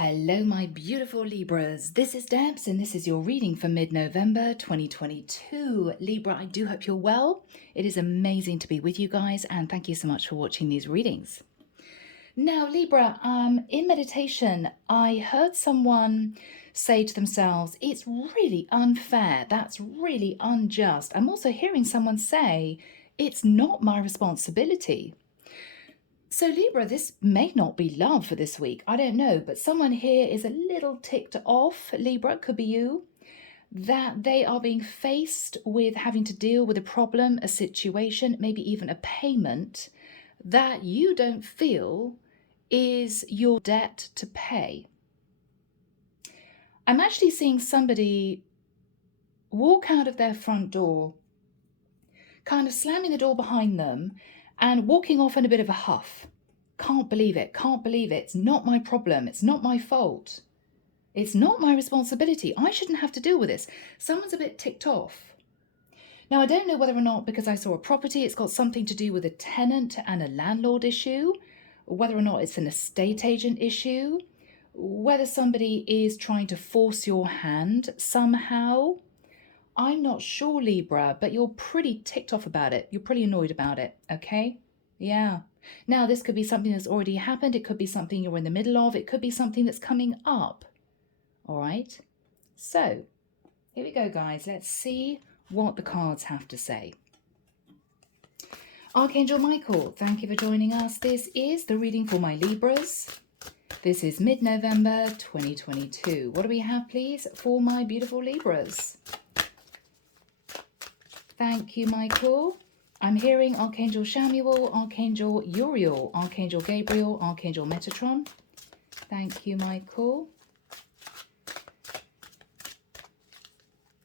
Hello, my beautiful Libras. This is Debs, and this is your reading for mid-November 2022. Libra, I do hope you're well. It is amazing to be with you guys, and thank you so much for watching these readings. Now, Libra, in meditation, I heard someone say to themselves, it's really unfair. That's really unjust. I'm also hearing someone say, it's not my responsibility. So Libra, this may not be love for this week. I don't know, but someone here is a little ticked off. Libra, could be you, that they are being faced with having to deal with a problem, a situation, maybe even a payment that you don't feel is your debt to pay. I'm actually seeing somebody walk out of their front door, kind of slamming the door behind them and walking off in a bit of a huff. Can't believe it, can't believe it. It's not my problem. It's not my fault. It's not my responsibility. I shouldn't have to deal with this. Someone's a bit ticked off. Now, I don't know whether or not, because I saw a property, it's got something to do with a tenant and a landlord issue, or whether or not it's an estate agent issue, whether somebody is trying to force your hand somehow. I'm not sure, Libra, but you're pretty ticked off about it. You're pretty annoyed about it, okay? Yeah. Now, this could be something that's already happened. It could be something you're in the middle of. It could be something that's coming up. All right? So, here we go, guys. Let's see what the cards have to say. Archangel Michael, thank you for joining us. This is the reading for my Libras. This is mid-November 2022. What do we have, please, for my beautiful Libras? Thank you, Michael. I'm hearing Archangel Shamuel, Archangel Uriel, Archangel Gabriel, Archangel Metatron. Thank you, Michael.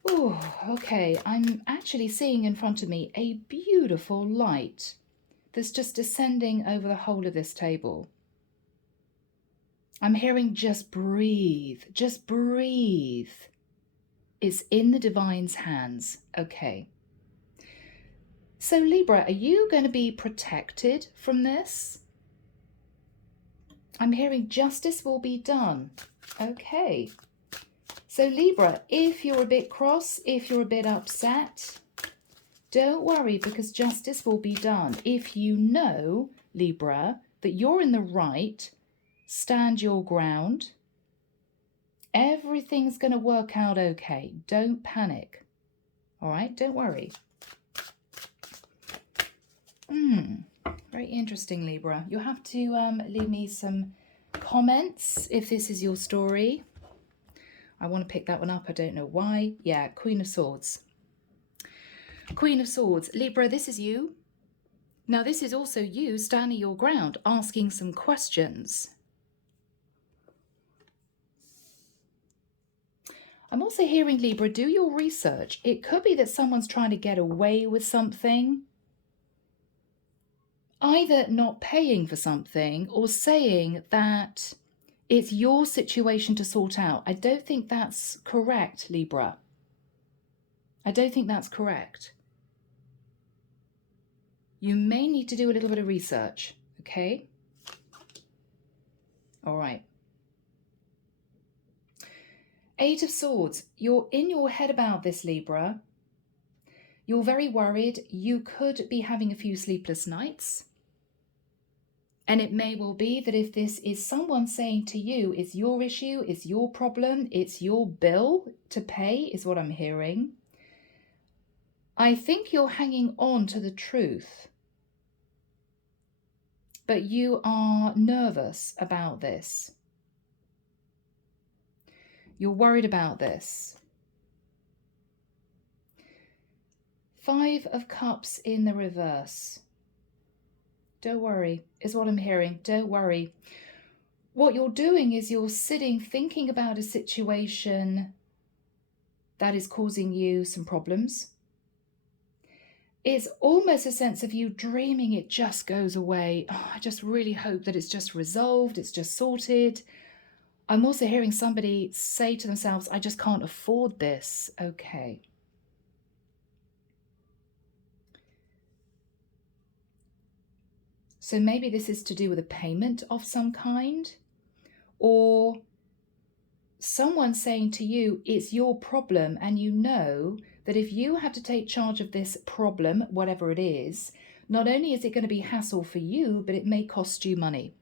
Oh, okay. I'm actually seeing in front of me a beautiful light that's just descending over the whole of this table. I'm hearing just breathe, just breathe. It's in the divine's hands. Okay. So Libra, are you going to be protected from this? I'm hearing justice will be done. Okay. So Libra, if you're a bit cross, if you're a bit upset, don't worry, because justice will be done. If you know, Libra, that you're in the right, stand your ground. Everything's going to work out okay. Don't panic. All right? Don't worry. Very interesting, Libra. You'll have to leave me some comments if this is your story. I want to pick that one up. I don't know why. Yeah, Queen of Swords. Queen of Swords. Libra, this is you. Now, this is also you standing your ground, asking some questions. I'm also hearing, Libra, do your research. It could be that someone's trying to get away with something, either not paying for something or saying that it's your situation to sort out. I don't think that's correct, Libra. I don't think that's correct. You may need to do a little bit of research, okay? All right. Eight of Swords. You're in your head about this, Libra. You're very worried. You could be having a few sleepless nights. And it may well be that if this is someone saying to you, it's your issue, it's your problem, it's your bill to pay, is what I'm hearing. I think you're hanging on to the truth. But you are nervous about this. You're worried about this. Five of Cups in the reverse. Don't worry, is what I'm hearing. Don't worry. What you're doing is you're sitting thinking about a situation that is causing you some problems. It's almost a sense of you dreaming it just goes away. Oh, I just really hope that it's just resolved, it's just sorted. I'm also hearing somebody say to themselves, I just can't afford this. Okay. So maybe this is to do with a payment of some kind, or someone saying to you, it's your problem, and you know that if you have to take charge of this problem, whatever it is, not only is it going to be hassle for you, but it may cost you money.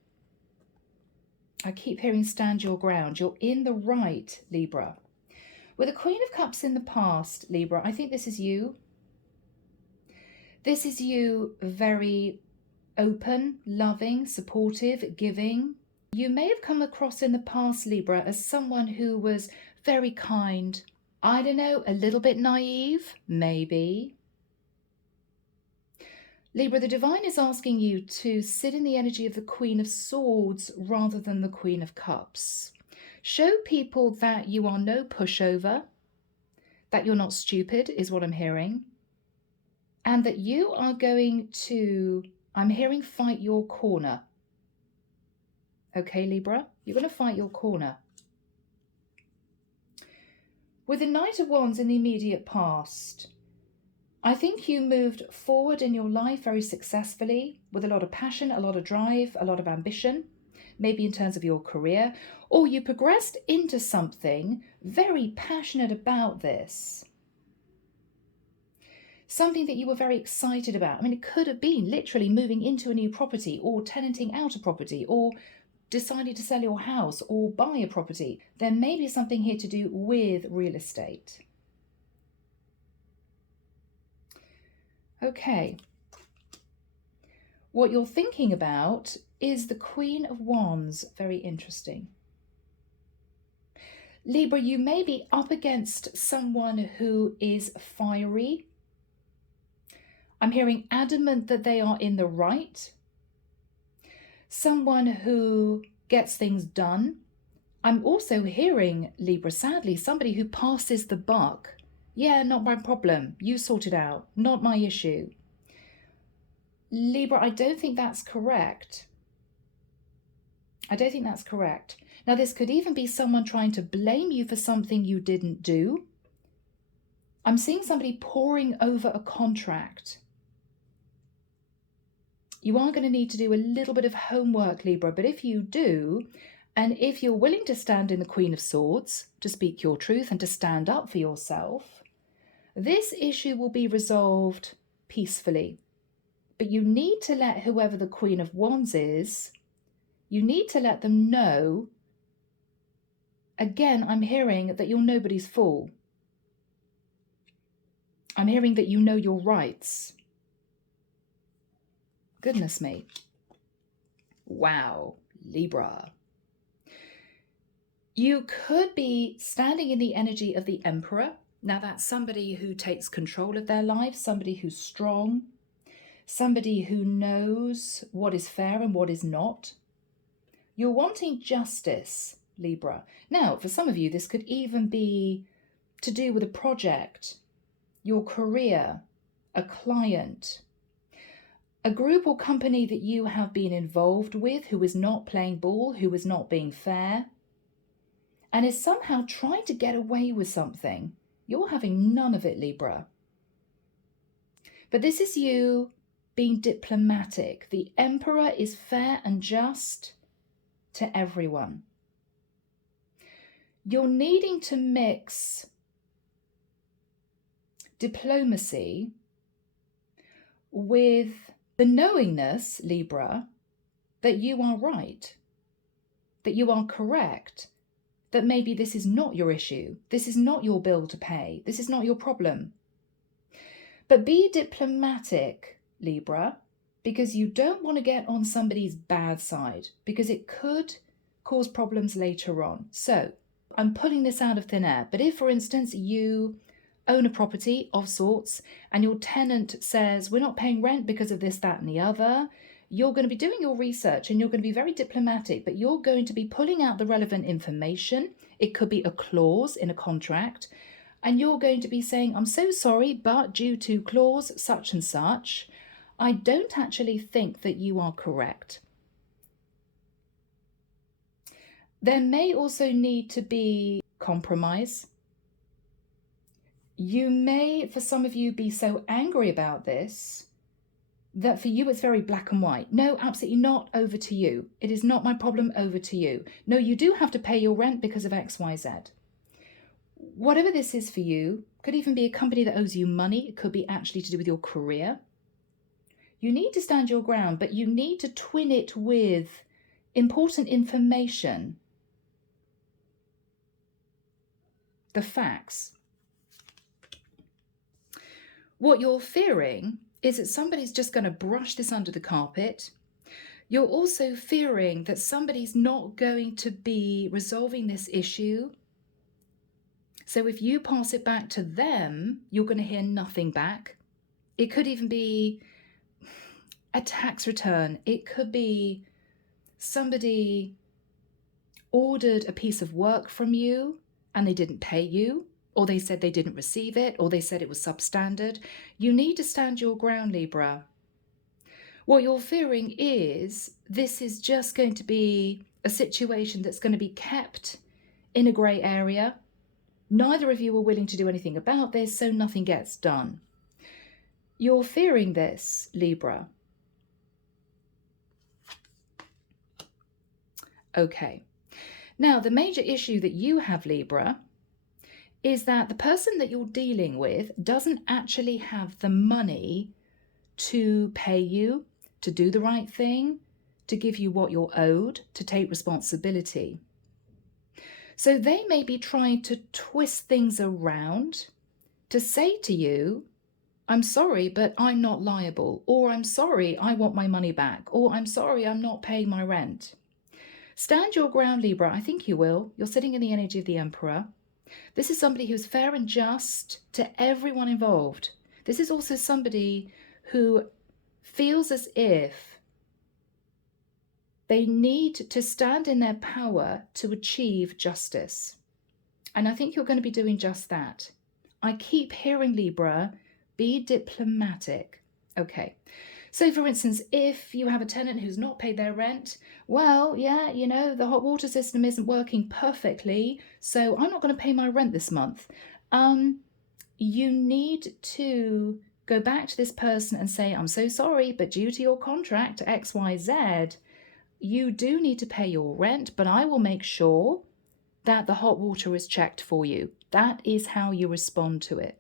I keep hearing stand your ground. You're in the right, Libra. With the Queen of Cups in the past, Libra, I think this is you. This is you, very open, loving, supportive, giving. You may have come across in the past, Libra, as someone who was very kind. I don't know, a little bit naive, maybe. Libra, the divine is asking you to sit in the energy of the Queen of Swords rather than the Queen of Cups. Show people that you are no pushover, that you're not stupid, is what I'm hearing, and that you are going to, I'm hearing, fight your corner. Okay, Libra, you're going to fight your corner. With the Knight of Wands in the immediate past, I think you moved forward in your life very successfully with a lot of passion, a lot of drive, a lot of ambition, maybe in terms of your career, or you progressed into something very passionate about this. Something that you were very excited about. I mean, it could have been literally moving into a new property or tenanting out a property or deciding to sell your house or buy a property. There may be something here to do with real estate. Okay. What you're thinking about is the Queen of Wands. Very interesting. Libra, you may be up against someone who is fiery. I'm hearing adamant that they are in the right. Someone who gets things done. I'm also hearing, Libra, sadly, somebody who passes the buck. Yeah, not my problem. You sort it out. Not my issue. Libra, I don't think that's correct. I don't think that's correct. Now, this could even be someone trying to blame you for something you didn't do. I'm seeing somebody poring over a contract. You are going to need to do a little bit of homework, Libra, but if you do, and if you're willing to stand in the Queen of Swords, to speak your truth and to stand up for yourself, this issue will be resolved peacefully. But you need to let whoever the Queen of Wands is, you need to let them know. Again, I'm hearing that you're nobody's fool. I'm hearing that you know your rights. Goodness me. Wow, Libra. You could be standing in the energy of the Emperor. Now, that's somebody who takes control of their life, somebody who's strong, somebody who knows what is fair and what is not. You're wanting justice, Libra. Now, for some of you, this could even be to do with a project, your career, a client, a group or company that you have been involved with who is not playing ball, who is not being fair, and is somehow trying to get away with something. You're having none of it, Libra. But this is you being diplomatic. The Emperor is fair and just to everyone. You're needing to mix diplomacy with the knowingness, Libra, that you are right, that you are correct, that maybe this is not your issue, this is not your bill to pay, this is not your problem. But be diplomatic, Libra, because you don't want to get on somebody's bad side, because it could cause problems later on. So I'm pulling this out of thin air, but if, for instance, you own a property of sorts and your tenant says, we're not paying rent because of this, that, and the other, you're going to be doing your research and you're going to be very diplomatic, but you're going to be pulling out the relevant information. It could be a clause in a contract, and you're going to be saying, I'm so sorry, but due to clause such and such, I don't actually think that you are correct. There may also need to be compromise. You may, for some of you, be so angry about this that for you it's very black and white. No, absolutely not. Over to you. It is not my problem. Over to you. No, you do have to pay your rent because of X, Y, Z. Whatever this is for you, could even be a company that owes you money. It could be actually to do with your career. You need to stand your ground, but you need to twin it with important information. The facts. What you're fearing is that somebody's just going to brush this under the carpet. You're also fearing that somebody's not going to be resolving this issue. So if you pass it back to them, you're going to hear nothing back. It could even be a tax return. It could be somebody ordered a piece of work from you and they didn't pay you, or they said they didn't receive it, or they said it was substandard. You need to stand your ground, Libra. What you're fearing is this is just going to be a situation that's going to be kept in a grey area. Neither of you are willing to do anything about this, so nothing gets done. You're fearing this, Libra. Okay. Now, the major issue that you have, Libra, is that the person that you're dealing with doesn't actually have the money to pay you, to do the right thing, to give you what you're owed, to take responsibility. So they may be trying to twist things around to say to you, I'm sorry, but I'm not liable, or I'm sorry, I want my money back, or I'm sorry, I'm not paying my rent. Stand your ground, Libra. I think you will. You're sitting in the energy of the Emperor. This is somebody who's fair and just to everyone involved. This is also somebody who feels as if they need to stand in their power to achieve justice. And I think you're going to be doing just that. I keep hearing, Libra, be diplomatic. Okay. So, for instance, if you have a tenant who's not paid their rent, well, yeah, you know, the hot water system isn't working perfectly, so I'm not going to pay my rent this month. You need to go back to this person and say, I'm so sorry, but due to your contract XYZ, you do need to pay your rent, but I will make sure that the hot water is checked for you. That is how you respond to it.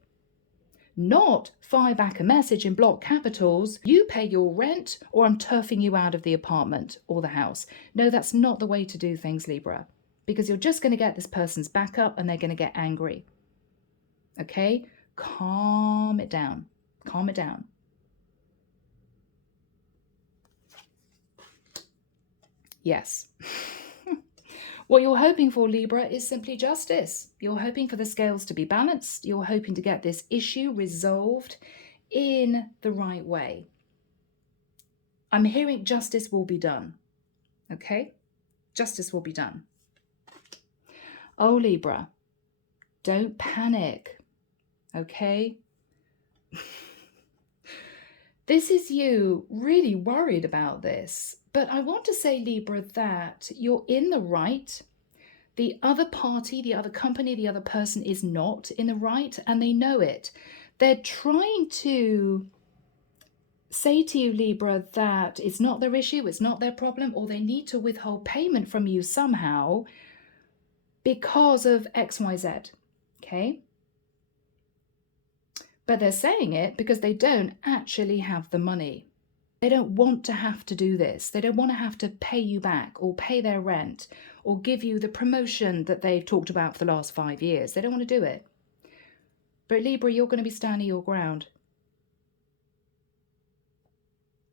Not fire back a message in block capitals, you pay your rent or I'm turfing you out of the apartment or the house. No, that's not the way to do things, Libra, because you're just going to get this person's back up and they're going to get angry. Okay? Calm it down. Calm it down. Yes. What you're hoping for, Libra, is simply justice. You're hoping for the scales to be balanced. You're hoping to get this issue resolved in the right way. I'm hearing justice will be done. Okay? Justice will be done. Oh, Libra, don't panic. Okay? This is you really worried about this. But I want to say, Libra, that you're in the right. The other party, the other company, the other person is not in the right, and they know it. They're trying to say to you, Libra, that it's not their issue, it's not their problem, or they need to withhold payment from you somehow because of XYZ. Okay? But they're saying it because they don't actually have the money. They don't want to have to do this. They don't want to have to pay you back or pay their rent or give you the promotion that they've talked about for the last 5 years. They don't want to do it. But Libra, you're going to be standing your ground.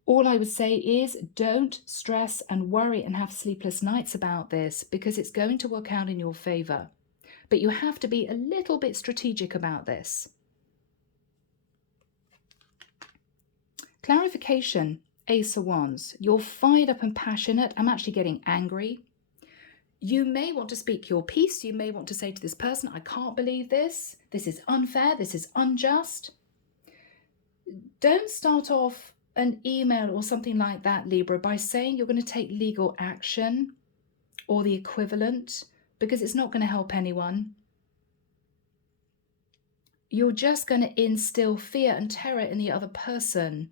All I would say is don't stress and worry and have sleepless nights about this because it's going to work out in your favor. But you have to be a little bit strategic about this. Clarification, Ace of Wands. You're fired up and passionate. I'm actually getting angry. You may want to speak your piece. You may want to say to this person, I can't believe this. This is unfair. This is unjust. Don't start off an email or something like that, Libra, by saying you're going to take legal action or the equivalent, because it's not going to help anyone. You're just going to instill fear and terror in the other person.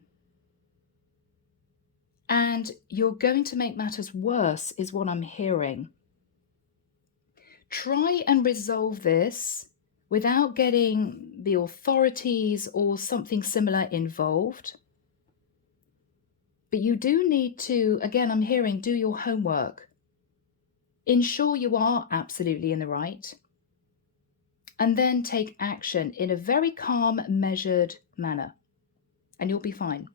And you're going to make matters worse, is what I'm hearing. Try and resolve this without getting the authorities or something similar involved. But you do need to, again, I'm hearing, do your homework. Ensure you are absolutely in the right. And then take action in a very calm, measured manner. And you'll be fine.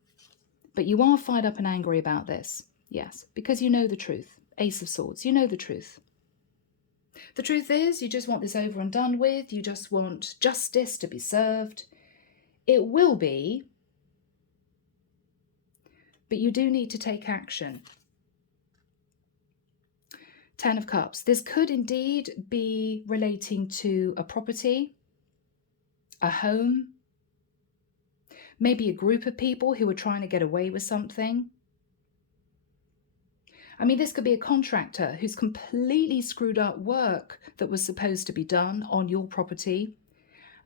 But you are fired up and angry about this. Yes, because you know the truth. Ace of Swords, you know the truth. The truth is, you just want this over and done with. You just want justice to be served. It will be, but you do need to take action. 10 of Cups. This could indeed be relating to a property, a home, maybe a group of people who are trying to get away with something. I mean, this could be a contractor who's completely screwed up work that was supposed to be done on your property.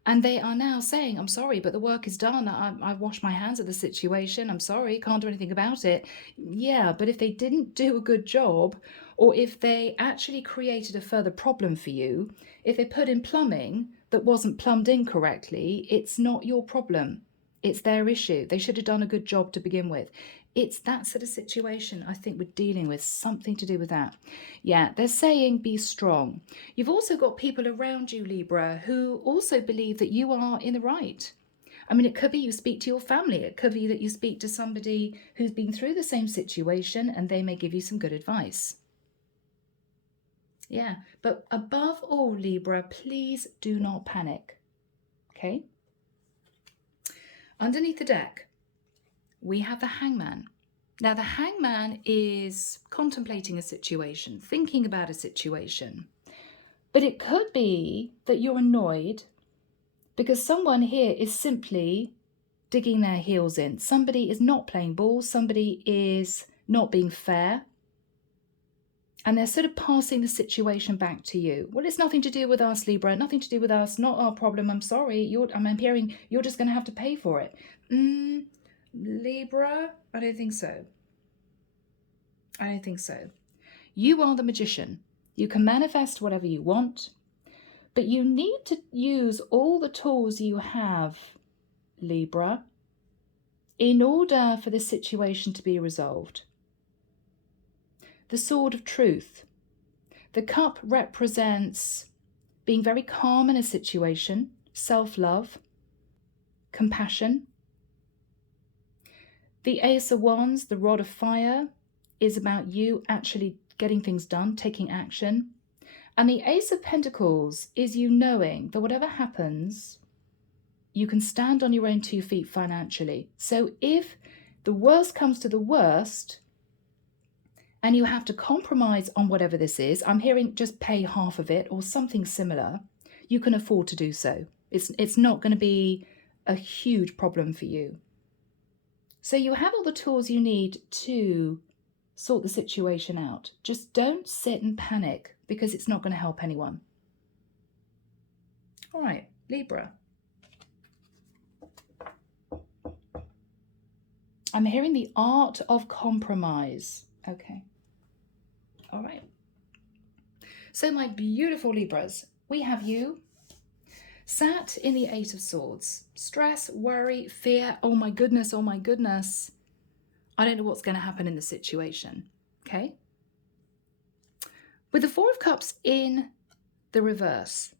And they are now saying, I'm sorry, but the work is done. I've washed my hands of the situation. I'm sorry, can't do anything about it. Yeah, but if they didn't do a good job, or if they actually created a further problem for you, if they put in plumbing that wasn't plumbed in correctly, it's not your problem. It's their issue. They should have done a good job to begin with. It's that sort of situation I think we're dealing with, something to do with that. Yeah, they're saying be strong. You've also got people around you, Libra, who also believe that you are in the right. I mean, it could be you speak to your family. It could be that you speak to somebody who's been through the same situation and they may give you some good advice. Yeah, but above all, Libra, please do not panic. Okay? Underneath the deck, we have the Hangman. Now, the Hangman is contemplating a situation, thinking about a situation. But it could be that you're annoyed because someone here is simply digging their heels in. Somebody is not playing ball. Somebody is not being fair. And they're sort of passing the situation back to you. Well, it's nothing to do with us, Libra. Nothing to do with us. Not our problem. I'm sorry. I'm hearing you're just going to have to pay for it. Libra? I don't think so. I don't think so. You are the magician. You can manifest whatever you want, but you need to use all the tools you have, Libra, in order for this situation to be resolved. The Sword of Truth. The cup represents being very calm in a situation, self-love, compassion. The Ace of Wands, the Rod of Fire, is about you actually getting things done, taking action. And the Ace of Pentacles is you knowing that whatever happens, you can stand on your own 2 feet financially. So if the worst comes to the worst, and you have to compromise on whatever this is, I'm hearing just pay half of it or something similar, you can afford to do so. It's not going to be a huge problem for you. So you have all the tools you need to sort the situation out. Just don't sit and panic because it's not going to help anyone. All right, Libra. I'm hearing the art of compromise. Okay. All right. So my beautiful Libras, we have you sat in the 8 of Swords. Stress, worry, fear. Oh my goodness, oh my goodness. I don't know what's going to happen in the situation. Okay. With the 4 of Cups in the reverse,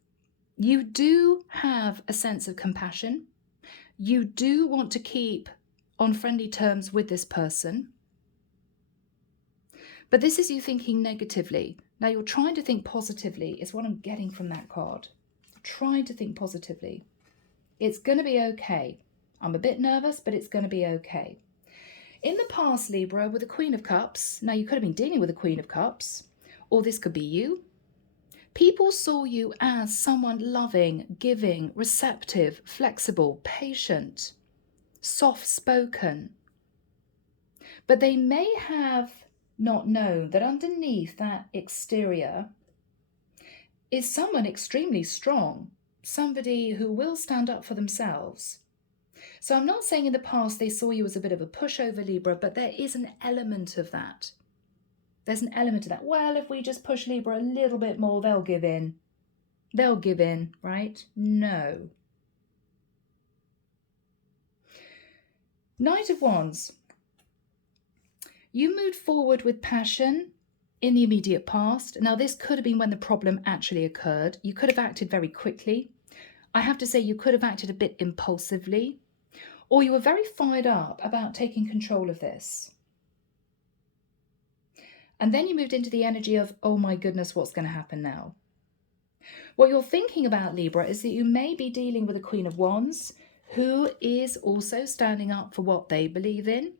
you do have a sense of compassion. You do want to keep on friendly terms with this person. But this is you thinking negatively. Now you're trying to think positively is what I'm getting from that card. Trying to think positively. It's going to be okay. I'm a bit nervous, but it's going to be okay. In the past, Libra, with the Queen of Cups, now you could have been dealing with the Queen of Cups, or this could be you. People saw you as someone loving, giving, receptive, flexible, patient, soft-spoken. But they may have not known that underneath that exterior is someone extremely strong, somebody who will stand up for themselves. So I'm not saying in the past they saw you as a bit of a pushover, Libra, but there is an element of that. There's an element of that. Well, if we just push Libra a little bit more, they'll give in. They'll give in, right? No. Knight of Wands. You moved forward with passion in the immediate past. Now, this could have been when the problem actually occurred. You could have acted very quickly. I have to say you could have acted a bit impulsively, or you were very fired up about taking control of this. And then you moved into the energy of, oh my goodness, what's going to happen now? What you're thinking about, Libra, is that you may be dealing with a Queen of Wands who is also standing up for what they believe in.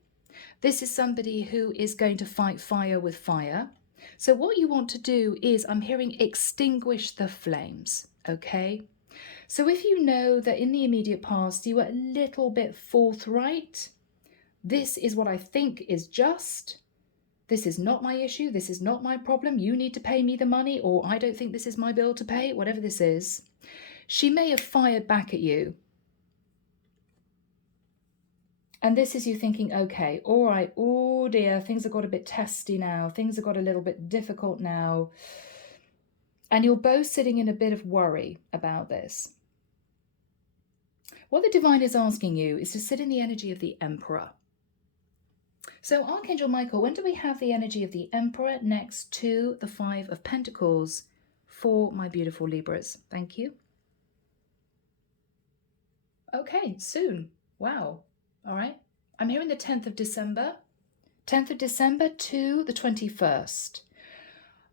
This is somebody who is going to fight fire with fire. So what you want to do is, I'm hearing, extinguish the flames, okay? So if you know that in the immediate past you were a little bit forthright, this is what I think is just. This is not my issue. This is not my problem. You need to pay me the money, or I don't think this is my bill to pay, whatever this is. She may have fired back at you. And this is you thinking, okay, all right, oh dear, things have got a bit testy now. Things have got a little bit difficult now. And you're both sitting in a bit of worry about this. What the divine is asking you is to sit in the energy of the Emperor. So Archangel Michael, when do we have the energy of the Emperor next to the Five of Pentacles for my beautiful Libras? Thank you. Okay, soon. Wow. All right. I'm hearing the 10th of December. 10th of December to the 21st.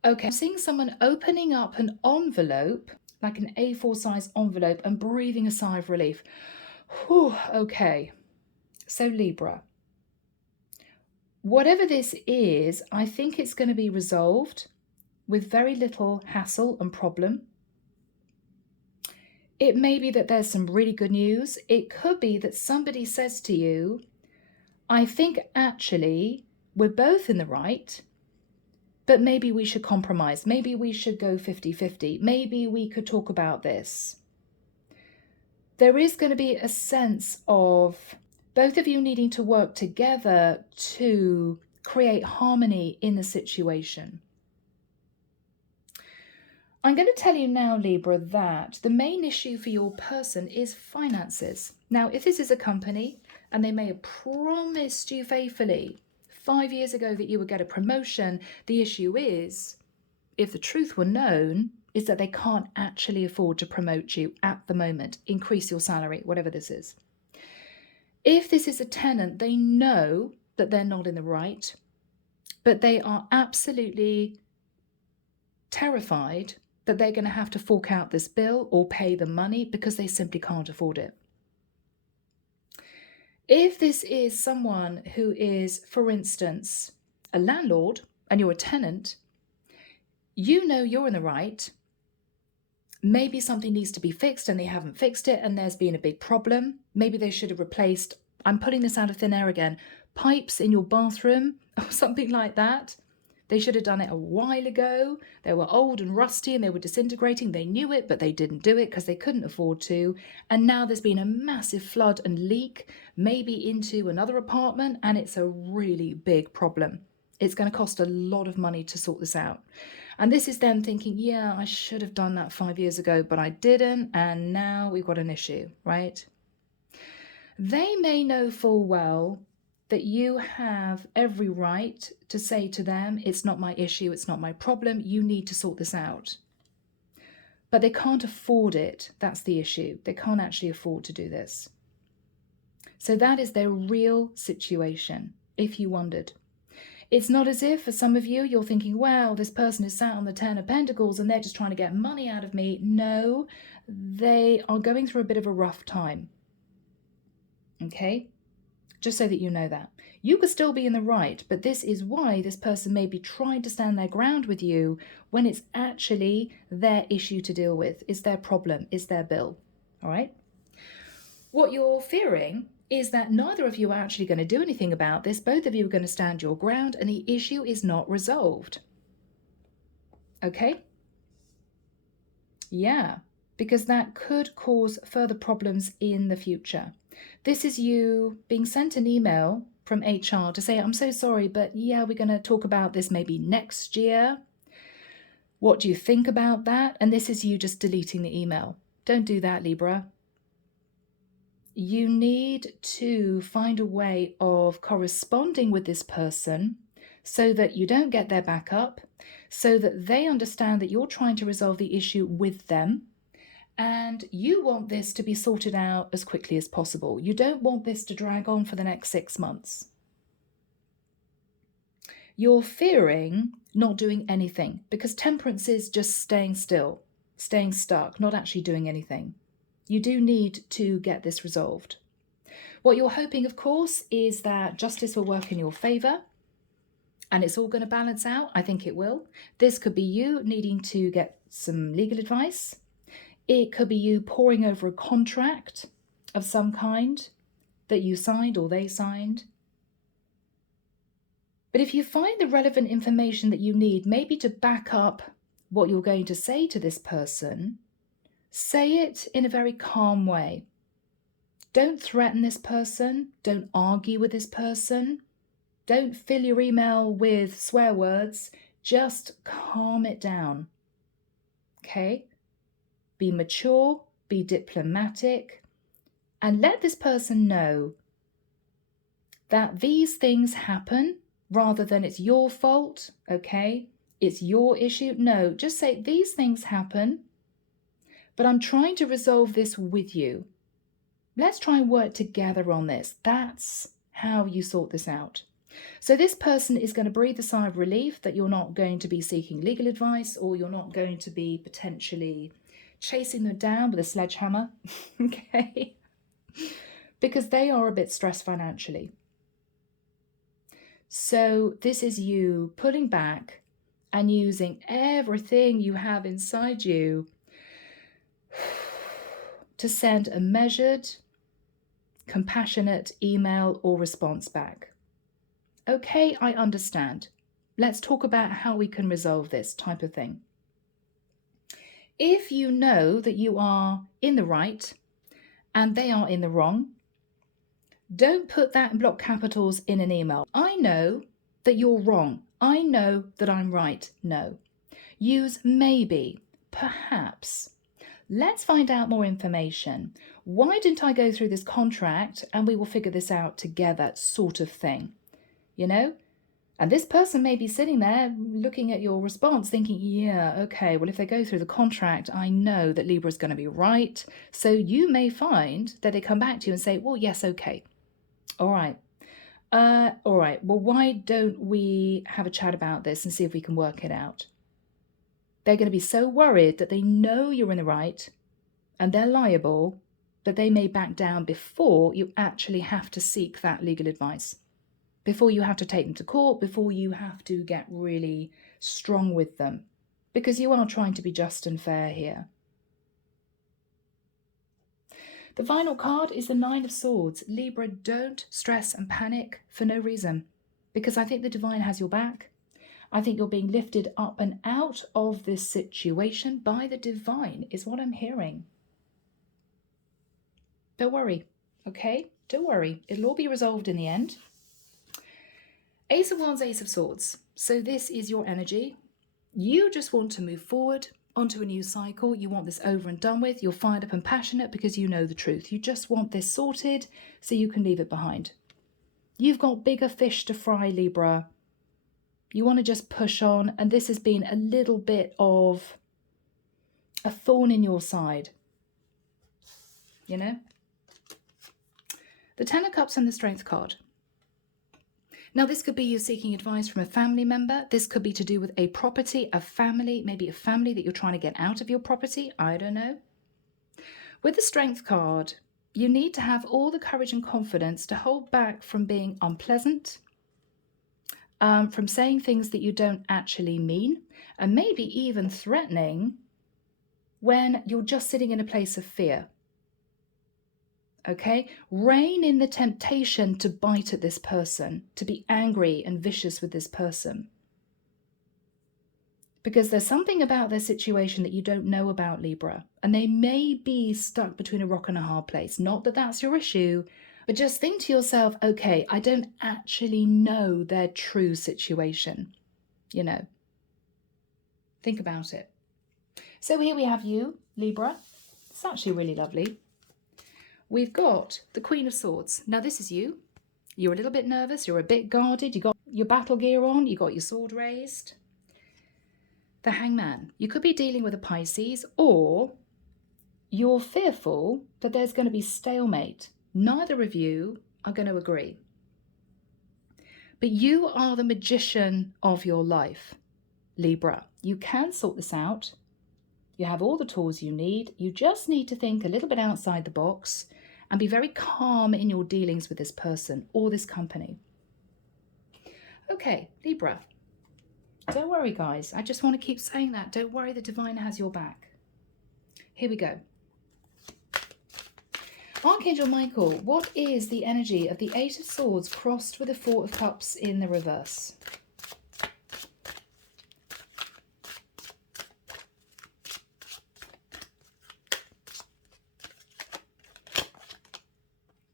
Okay, I'm seeing someone opening up an envelope, like an A4 size envelope, and breathing a sigh of relief. Whew, okay. So Libra. Whatever this is, I think it's going to be resolved with very little hassle and problem. It may be that there's some really good news. It could be that somebody says to you, I think actually we're both in the right, but maybe we should compromise. Maybe we should go 50-50. Maybe we could talk about this. There is going to be a sense of both of you needing to work together to create harmony in the situation. I'm going to tell you now, Libra, that the main issue for your person is finances. Now, if this is a company and they may have promised you faithfully 5 years ago that you would get a promotion, the issue is, if the truth were known, is that they can't actually afford to promote you at the moment, increase your salary, whatever this is. If this is a tenant, they know that they're not in the right, but they are absolutely terrified that they're going to have to fork out this bill or pay the money because they simply can't afford it. If this is someone who is, for instance, a landlord and you're a tenant, you know you're in the right. Maybe something needs to be fixed and they haven't fixed it and there's been a big problem. Maybe they should have replaced, I'm putting this out of thin air again, pipes in your bathroom or something like that. They should have done it a while ago. They were old and rusty and they were disintegrating. They knew it, but they didn't do it because they couldn't afford to. And now there's been a massive flood and leak, maybe into another apartment, and it's a really big problem. It's going to cost a lot of money to sort this out. And this is them thinking, yeah, I should have done that 5 years ago, but I didn't. And now we've got an issue, right? They may know full well that you have every right to say to them, it's not my issue, it's not my problem, you need to sort this out. But they can't afford it. That's the issue. They can't actually afford to do this. So that is their real situation, if you wondered. It's not as if, for some of you, you're thinking, well, this person is sat on the 10 of Pentacles and they're just trying to get money out of me. No, they are going through a bit of a rough time. Okay? Just so that you know that. You could still be in the right, but this is why this person may be trying to stand their ground with you when it's actually their issue to deal with. It's their problem. It's their bill. All right? What you're fearing is that neither of you are actually going to do anything about this. Both of you are going to stand your ground and the issue is not resolved. Okay? Yeah. because that could cause further problems in the future. This is you being sent an email from HR to say, I'm so sorry, but yeah, we're going to talk about this maybe next year. What do you think about that? And this is you just deleting the email. Don't do that, Libra. You need to find a way of corresponding with this person so that you don't get their back up, so that they understand that you're trying to resolve the issue with them, and you want this to be sorted out as quickly as possible. You don't want this to drag on for the next 6 months. You're fearing not doing anything because temperance is just staying still, staying stuck, not actually doing anything. You do need to get this resolved. What you're hoping, of course, is that justice will work in your favor and it's all going to balance out. I think it will. This could be you needing to get some legal advice. It could be you poring over a contract of some kind that you signed or they signed. But if you find the relevant information that you need, maybe to back up what you're going to say to this person, say it in a very calm way. Don't threaten this person. Don't argue with this person. Don't fill your email with swear words. Just calm it down. Okay? Be mature, be diplomatic, and let this person know that these things happen rather than it's your fault, okay? It's your issue. No, just say these things happen, but I'm trying to resolve this with you. Let's try and work together on this. That's how you sort this out. So this person is going to breathe a sigh of relief that you're not going to be seeking legal advice, or you're not going to be potentially chasing them down with a sledgehammer, okay? Because they are a bit stressed financially. So this is you pulling back and using everything you have inside you to send a measured, compassionate email or response back. Okay, I understand. Let's talk about how we can resolve this type of thing. If you know that you are in the right and they are in the wrong, don't put that in block capitals in an email. I know that you're wrong. I know that I'm right. No. Use maybe, perhaps. Let's find out more information. Why didn't I go through this contract and we will figure this out together, sort of thing, you know? And this person may be sitting there looking at your response thinking, yeah, okay, well, if they go through the contract, I know that Libra is going to be right. So you may find that they come back to you and say, well, yes, okay. All right. Well, why don't we have a chat about this and see if we can work it out? They're going to be so worried that they know you're in the right and they're liable that they may back down before you actually have to seek that legal advice, before you have to take them to court, before you have to get really strong with them, because you are trying to be just and fair here. The final card is the Nine of Swords. Libra, don't stress and panic for no reason, because I think the divine has your back. I think you're being lifted up and out of this situation by the divine, is what I'm hearing. Don't worry, okay? Don't worry. It'll all be resolved in the end. Ace of Wands, Ace of Swords. So this is your energy. You just want to move forward onto a new cycle. You want this over and done with. You're fired up and passionate because you know the truth. You just want this sorted so you can leave it behind. You've got bigger fish to fry, Libra. You want to just push on, and this has been a little bit of a thorn in your side, you know? The Ten of Cups and the Strength card. Now, this could be you seeking advice from a family member. This could be to do with a property, a family, maybe a family that you're trying to get out of your property. I don't know. With the Strength card, you need to have all the courage and confidence to hold back from being unpleasant, from saying things that you don't actually mean, and maybe even threatening when you're just sitting in a place of fear. Okay, rein in the temptation to bite at this person, to be angry and vicious with this person. because there's something about their situation that you don't know about, Libra, and they may be stuck between a rock and a hard place. Not that that's your issue, but just think to yourself, okay, I don't actually know their true situation, you know. Think about it. So here we have you, Libra. It's actually really lovely. We've got the Queen of Swords. Now this is you. You're a little bit nervous, you're a bit guarded, you got your battle gear on, you got your sword raised. The Hangman. You could be dealing with a Pisces, or you're fearful that there's going to be stalemate. Neither of you are going to agree. But you are the magician of your life, Libra. You can sort this out. You have all the tools you need. You just need to think a little bit outside the box and be very calm in your dealings with this person or this company. Okay, Libra. Don't worry, guys. I just want to keep saying that. Don't worry, the divine has your back. Here we go. Archangel Michael, what is the energy of the Eight of Swords crossed with the Four of Cups in the reverse?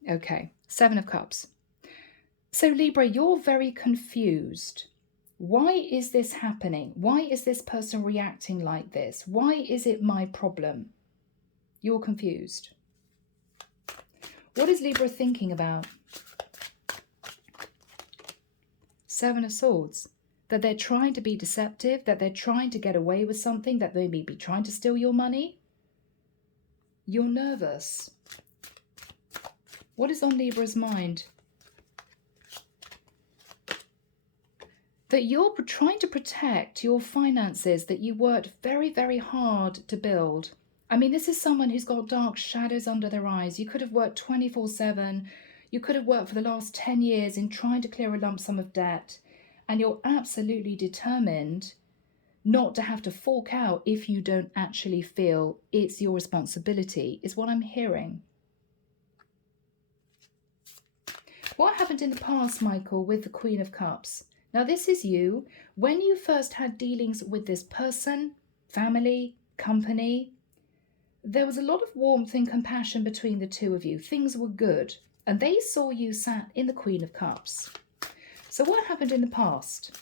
Okay, Seven of Cups. So Libra, you're very confused. Why is this happening? Why is this person reacting like this? Why is it my problem? You're confused. What is Libra thinking about? Seven of Swords. That they're trying to be deceptive, that they're trying to get away with something, that they may be trying to steal your money. You're nervous. What is on Libra's mind? That you're trying to protect your finances that you worked very, very hard to build. I mean, this is someone who's got dark shadows under their eyes. You could have worked 24/7. You could have worked for the last 10 years in trying to clear a lump sum of debt. And you're absolutely determined not to have to fork out if you don't actually feel it's your responsibility, is what I'm hearing. What happened in the past, Michael, with the Queen of Cups? Now, this is you. When you first had dealings with this person, family, company, there was a lot of warmth and compassion between the two of you. Things were good. And they saw you sat in the Queen of Cups. So what happened in the past?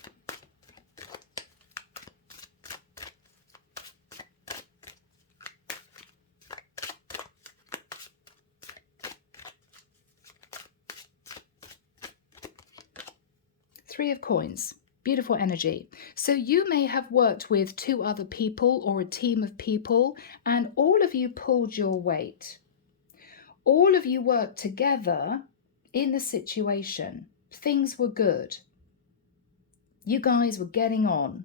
Three of Coins. Beautiful energy. So you may have worked with two other people or a team of people, and all of you pulled your weight. All of you worked together in the situation. Things were good. You guys were getting on.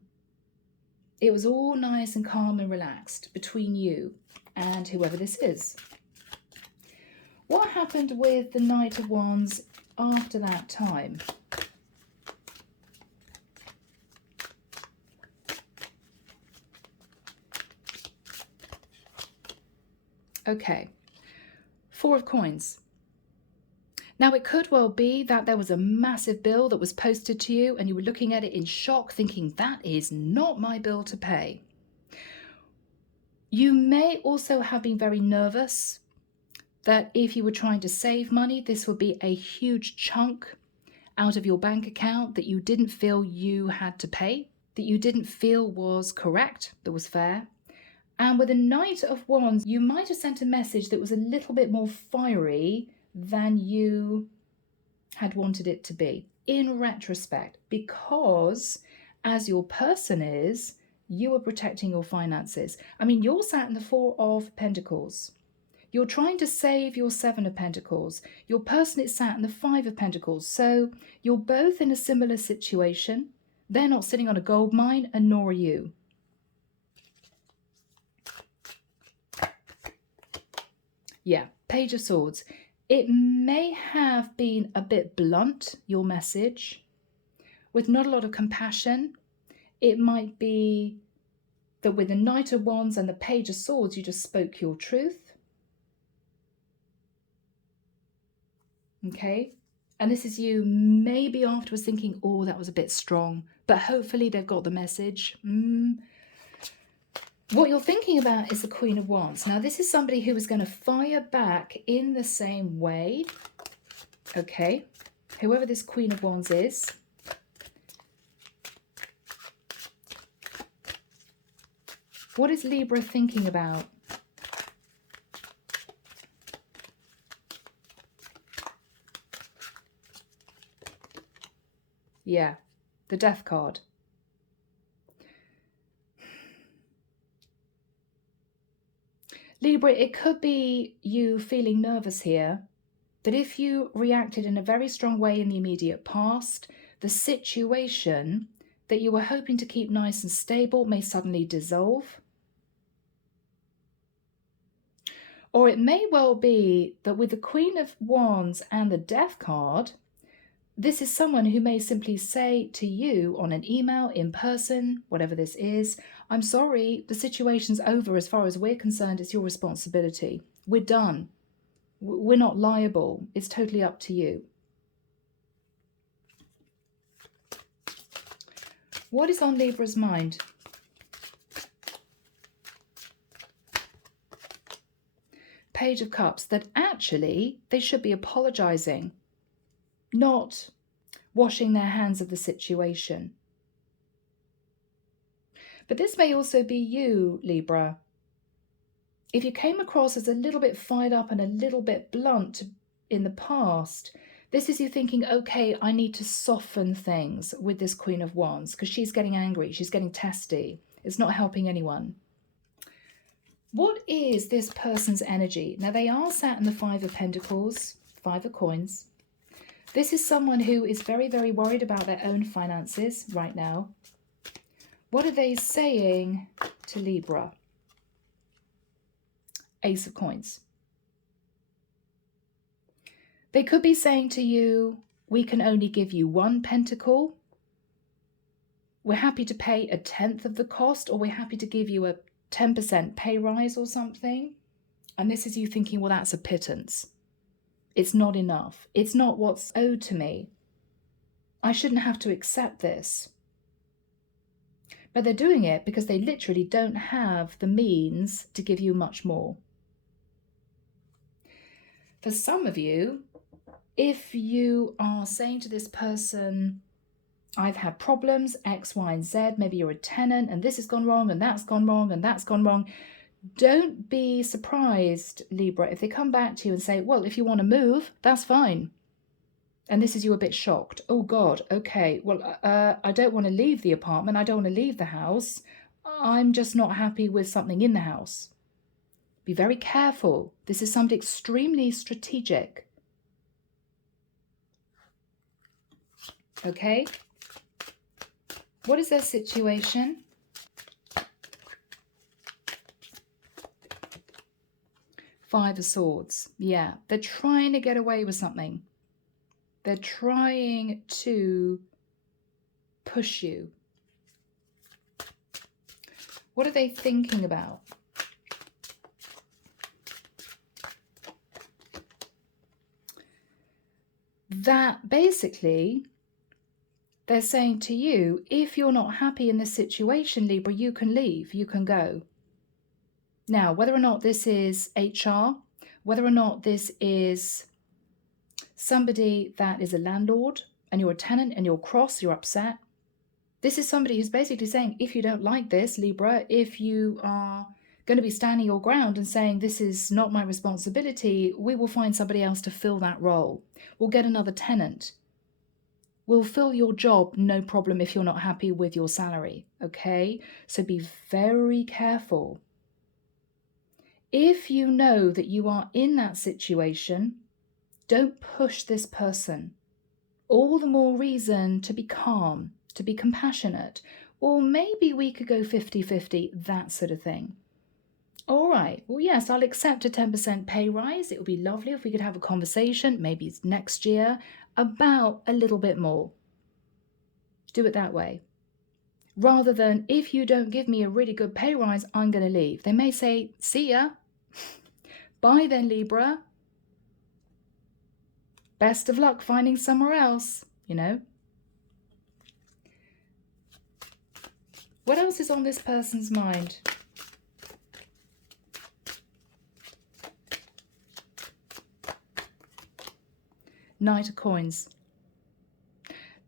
It was all nice and calm and relaxed between you and whoever this is. What happened with the Knight of Wands after that time? Okay, Four of Coins. Now, it could well be that there was a massive bill that was posted to you and you were looking at it in shock, thinking, that is not my bill to pay. You may also have been very nervous that if you were trying to save money, this would be a huge chunk out of your bank account that you didn't feel you had to pay, that you didn't feel was correct, that was fair. And with the Knight of Wands, you might have sent a message that was a little bit more fiery than you had wanted it to be, in retrospect, because as your person is, you are protecting your finances. I mean, you're sat in the Four of Pentacles. You're trying to save your Seven of Pentacles. Your person is sat in the Five of Pentacles. So you're both in a similar situation. They're not sitting on a gold mine, and nor are you. Yeah, Page of Swords. It may have been a bit blunt, your message, with not a lot of compassion. It might be that with the Knight of Wands and the Page of Swords, you just spoke your truth. Okay, and this is you maybe afterwards thinking, oh, that was a bit strong, but hopefully they've got the message. What you're thinking about is the Queen of Wands. Now, this is somebody who is going to fire back in the same way. Okay, whoever this Queen of Wands is. What is Libra thinking about? Yeah, the Death card. Libra, it could be you feeling nervous here, that if you reacted in a very strong way in the immediate past, the situation that you were hoping to keep nice and stable may suddenly dissolve. Or it may well be that with the Queen of Wands and the Death card, this is someone who may simply say to you on an email, in person, whatever this is, I'm sorry, the situation's over as far as we're concerned. It's your responsibility. We're done. We're not liable. It's totally up to you. What is on Libra's mind? Page of Cups, that actually they should be apologizing, not washing their hands of the situation. But this may also be you, Libra. If you came across as a little bit fired up and a little bit blunt in the past, this is you thinking, okay, I need to soften things with this Queen of Wands because she's getting angry, she's getting testy. It's not helping anyone. What is this person's energy? Now, they are sat in the Five of Pentacles, Five of Coins. This is someone who is very, very worried about their own finances right now. What are they saying to Libra? Ace of Coins. They could be saying to you, we can only give you one pentacle. We're happy to pay 1/10 of the cost, or we're happy to give you a 10% pay rise or something. And this is you thinking, well, that's a pittance. It's not enough. It's not what's owed to me. I shouldn't have to accept this. But they're doing it because they literally don't have the means to give you much more. For some of you, if you are saying to this person, I've had problems, X, Y, and Z, maybe you're a tenant and this has gone wrong and that's gone wrong and that's gone wrong. Don't be surprised, Libra, if they come back to you and say, well, if you want to move, that's fine. And this is you a bit shocked. Oh God, okay, well, I don't want to leave the apartment. I don't want to leave the house. I'm just not happy with something in the house. Be very careful. This is somebody extremely strategic. Okay? What is their situation? Five of Swords. Yeah, they're trying to get away with something. They're trying to push you. What are they thinking about? That basically, they're saying to you, if you're not happy in this situation, Libra, you can leave, you can go. Now, whether or not this is HR, whether or not this is somebody that is a landlord and you're a tenant and you're cross, you're upset. This is somebody who's basically saying, if you don't like this, Libra, if you are going to be standing your ground and saying, this is not my responsibility, we will find somebody else to fill that role. We'll get another tenant. We'll fill your job, no problem, if you're not happy with your salary, okay? So be very careful. If you know that you are in that situation, don't push this person. All the more reason to be calm, to be compassionate, or maybe we could go 50-50, that sort of thing. All right, well, yes, I'll accept a 10% pay rise. It would be lovely if we could have a conversation, maybe next year, about a little bit more. Do it that way. Rather than, if you don't give me a really good pay rise, I'm going to leave. They may say, see ya. Bye then, Libra. Best of luck finding somewhere else, you know. What else is on this person's mind? Knight of Coins.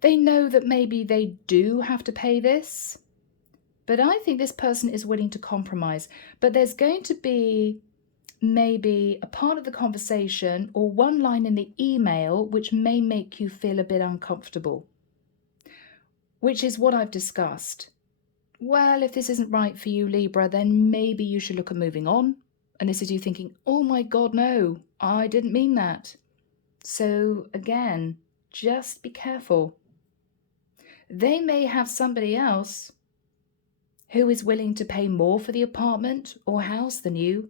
They know that maybe they do have to pay this, but I think this person is willing to compromise. But there's going to be maybe a part of the conversation or one line in the email which may make you feel a bit uncomfortable, which is what I've discussed. Well, if this isn't right for you, Libra, then maybe you should look at moving on. And this is you thinking, oh my God, no, I didn't mean that. So again, just be careful. They may have somebody else who is willing to pay more for the apartment or house than you.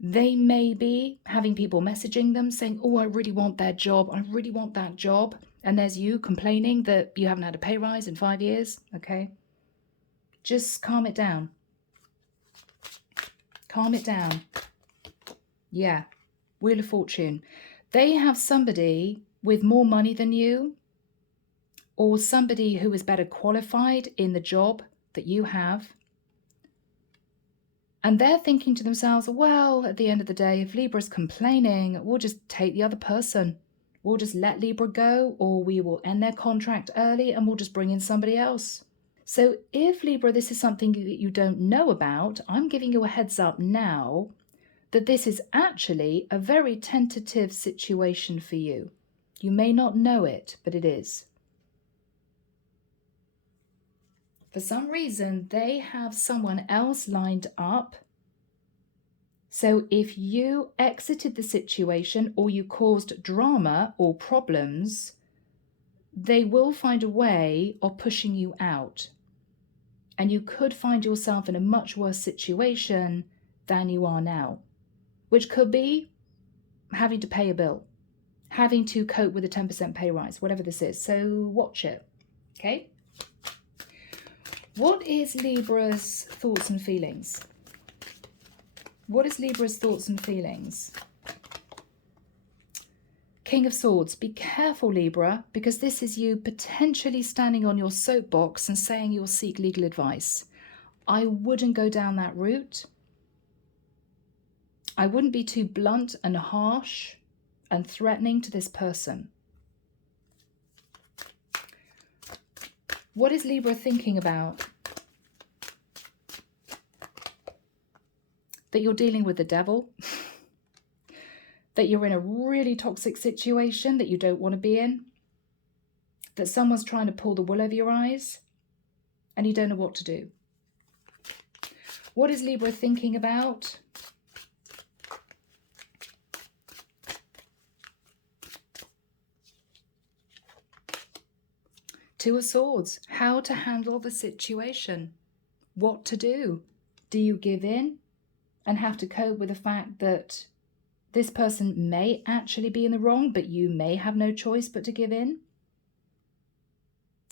They may be having people messaging them saying, oh, I really want that job. I really want that job. And there's you complaining that you haven't had a pay rise in 5 years. Okay. Just calm it down. Calm it down. Yeah. Wheel of Fortune. They have somebody with more money than you, or somebody who is better qualified in the job that you have. And they're thinking to themselves, well, at the end of the day, if Libra's complaining, we'll just take the other person. We'll just let Libra go, or we will end their contract early and we'll just bring in somebody else. So if Libra, this is something that you don't know about, I'm giving you a heads up now that this is actually a very tentative situation for you. You may not know it, but it is. For some reason, they have someone else lined up. So if you exited the situation or you caused drama or problems, they will find a way of pushing you out. And you could find yourself in a much worse situation than you are now, which could be having to pay a bill, having to cope with a 10% pay rise, whatever this is. So watch it, okay? What is Libra's thoughts and feelings? What is Libra's thoughts and feelings? King of Swords. Be careful, Libra, because this is you potentially standing on your soapbox and saying you'll seek legal advice. I wouldn't go down that route. I wouldn't be too blunt and harsh and threatening to this person. What is Libra thinking about? That you're dealing with the devil, that you're in a really toxic situation that you don't want to be in, that someone's trying to pull the wool over your eyes and you don't know what to do. What is Libra thinking about? Two of Swords. How to handle the situation. What to do. Do you give in and have to cope with the fact that this person may actually be in the wrong, but you may have no choice but to give in?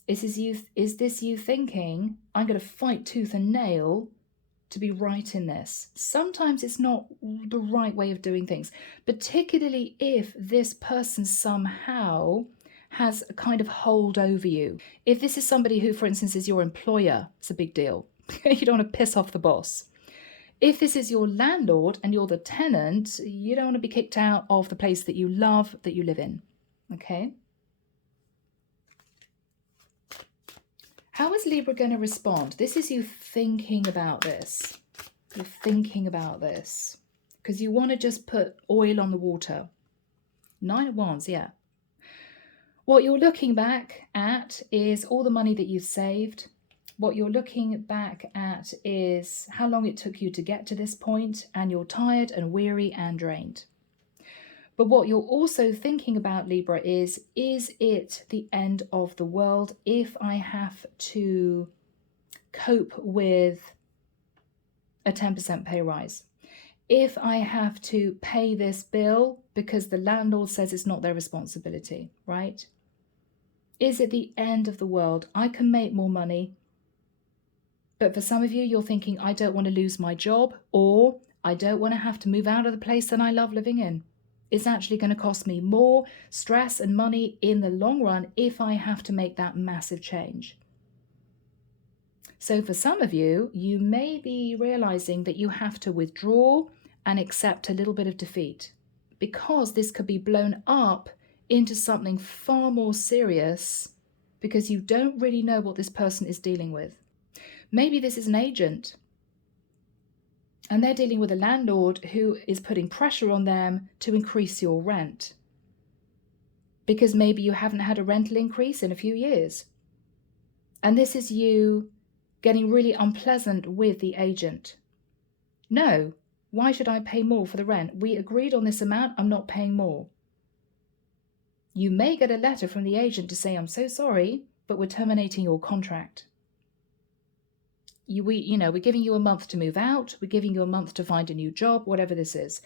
Is this you thinking, I'm going to fight tooth and nail to be right in this? Sometimes it's not the right way of doing things, particularly if this person somehow has a kind of hold over you. If this is somebody who, for instance, is your employer, it's a big deal. You don't want to piss off the boss. If this is your landlord and you're the tenant, you don't want to be kicked out of the place that you love, that you live in. Okay? How is Libra going to respond? This is you thinking about this. You're thinking about this because you want to just put oil on the water. 9 of Wands, yeah. What you're looking back at is all the money that you've saved. What you're looking back at is how long it took you to get to this point, and you're tired and weary and drained. But what you're also thinking about, Libra, is it the end of the world if I have to cope with a 10% pay rise? If I have to pay this bill because the landlord says it's not their responsibility, right? Is it the end of the world? I can make more money. But for some of you, you're thinking, I don't want to lose my job, or I don't want to have to move out of the place that I love living in. It's actually going to cost me more stress and money in the long run if I have to make that massive change. So for some of you, you may be realizing that you have to withdraw and accept a little bit of defeat, because this could be blown up into something far more serious because you don't really know what this person is dealing with. Maybe this is an agent and they're dealing with a landlord who is putting pressure on them to increase your rent because maybe you haven't had a rental increase in a few years. And this is you getting really unpleasant with the agent. No, why should I pay more for the rent? We agreed on this amount, I'm not paying more. You may get a letter from the agent to say, I'm so sorry, but we're terminating your contract. We're giving you a month to move out, we're giving you a month to find a new job, whatever this is.